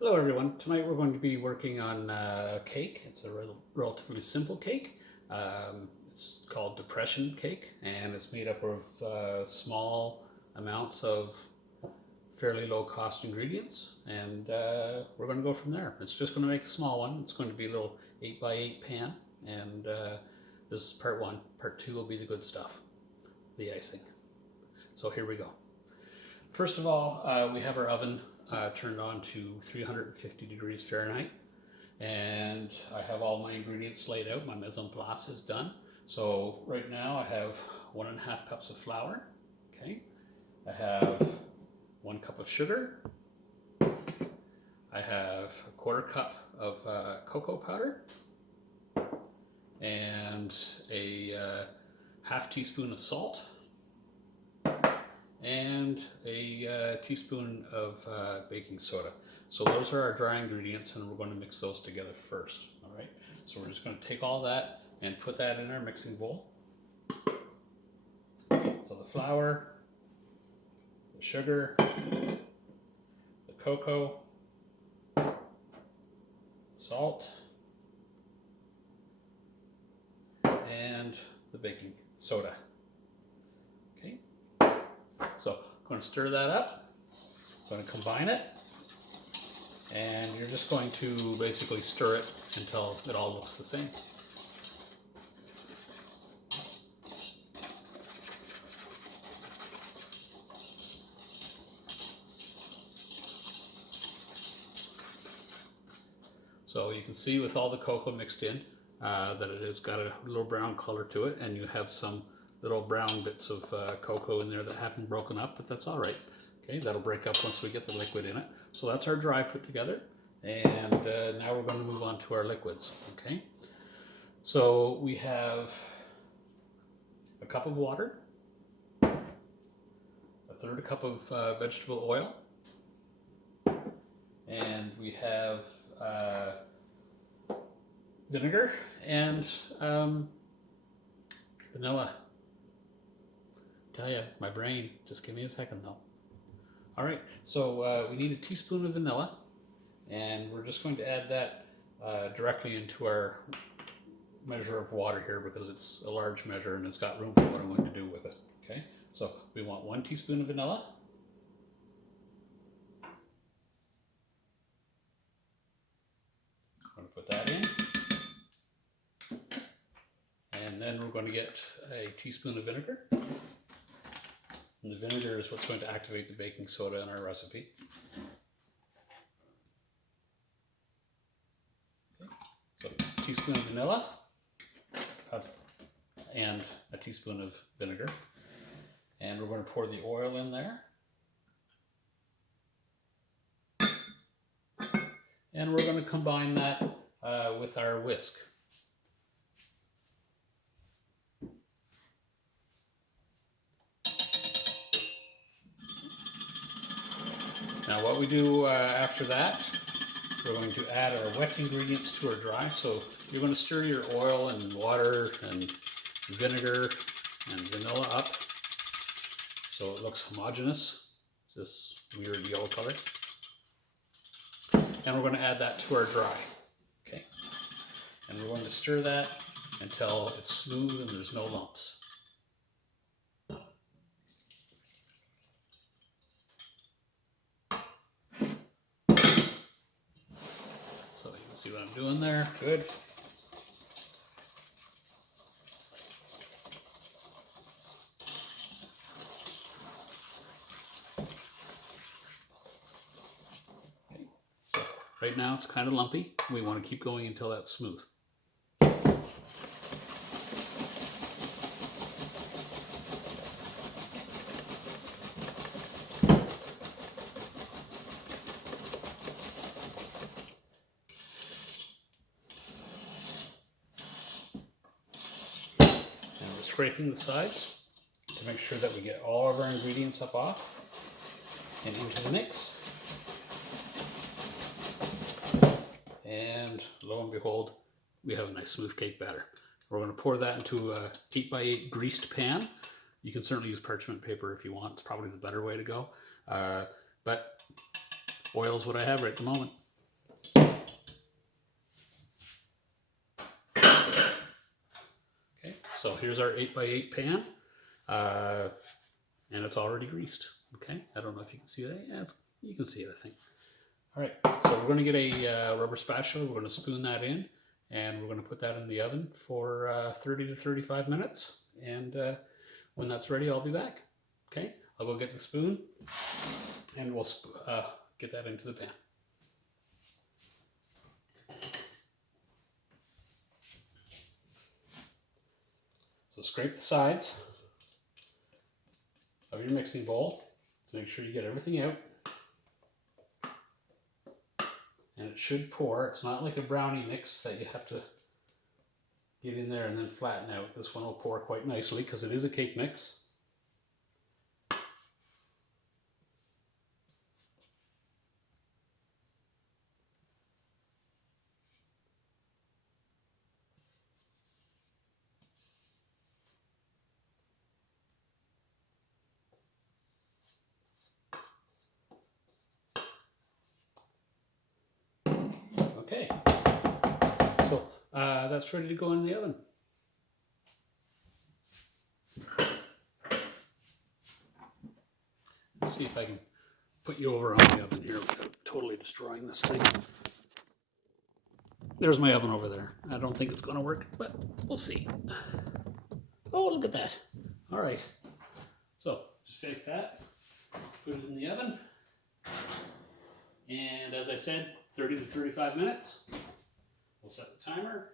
Hello everyone. Tonight we're going to be working on a cake. It's a relatively simple cake. It's called depression cake and it's made up of small amounts of fairly low cost ingredients, and we're going to go from there. It's just going to make a small one. It's going to be a little 8x8 pan, and this is part one. Part two will be the good stuff, the icing. So here we go. First of all, we have our oven turned on to 350 degrees Fahrenheit, and I have all my ingredients laid out. My mise en place is done. So right now I have 1.5 cups of flour. Okay, I have 1 cup of sugar. I have 1/4 cup of cocoa powder and a half teaspoon of salt and a teaspoon of baking soda. So those are our dry ingredients, and we're going to mix those together first. All right, so we're just going to take all that and put that in our mixing bowl. So the flour, the sugar, the cocoa, salt, and the baking soda. Okay, so I'm going to stir that up. I'm going to combine it, and you're just going to basically stir it until it all looks the same. So you can see with all the cocoa mixed in that it has got a little brown color to it, and you have some little brown bits of cocoa in there that haven't broken up, but that's all right. Okay, that'll break up once we get the liquid in it. So that's our dry put together, and now we're going to move on to our liquids. Okay, so we have a cup of water, 1/3 cup of vegetable oil, and we have vinegar and vanilla. Tell you, my brain, just give me a second though. All right, so we need a teaspoon of vanilla, and we're just going to add that directly into our measure of water here because it's a large measure and it's got room for what I'm going to do with it. Okay, so we want 1 teaspoon of vanilla. I'm going to put that in. And then we're going to get a teaspoon of vinegar. And the vinegar is what's going to activate the baking soda in our recipe. Okay. So a teaspoon of vanilla and a teaspoon of vinegar. And we're going to pour the oil in there. And we're going to combine that with our whisk. Now what we do after that, we're going to add our wet ingredients to our dry. So you're going to stir your oil and water and vinegar and vanilla up so it looks homogeneous. It's this weird yellow color. And we're going to add that to our dry. Okay. And we're going to stir that until it's smooth and there's no lumps. So you can see what I'm doing there. Good. Okay. So right now it's kind of lumpy. We want to keep going until that's smooth. Scraping the sides to make sure that we get all of our ingredients up off and into the mix. And lo and behold, we have a nice smooth cake batter. We're going to pour that into a 8x8 greased pan. You can certainly use parchment paper if you want. It's probably the better way to go. But oil is what I have right at the moment. So here's our 8x8 pan, and it's already greased. Okay, I don't know if you can see that. Yeah, you can see it, I think. All right, so we're going to get a rubber spatula. We're going to spoon that in, and we're going to put that in the oven for 30 to 35 minutes. And when that's ready, I'll be back. Okay, I'll go get the spoon, and we'll get that into the pan. So scrape the sides of your mixing bowl to make sure you get everything out. And it should pour. It's not like a brownie mix that you have to get in there and then flatten out. This one will pour quite nicely because it is a cake mix. Okay, so that's ready to go in the oven. Let's see if I can put you over on the oven here without totally destroying this thing. There's my oven over there. I don't think it's going to work, but we'll see. Oh, look at that. All right. So just take that, put it in the oven, and as I said, 30 to 35 minutes. We'll set the timer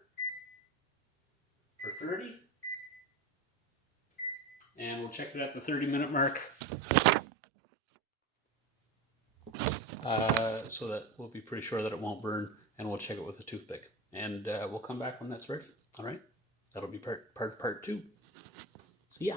for 30, and we'll check it at the 30-minute mark so that we'll be pretty sure that it won't burn, and we'll check it with a toothpick. And we'll come back when that's ready. All right? That'll be part 2. See ya.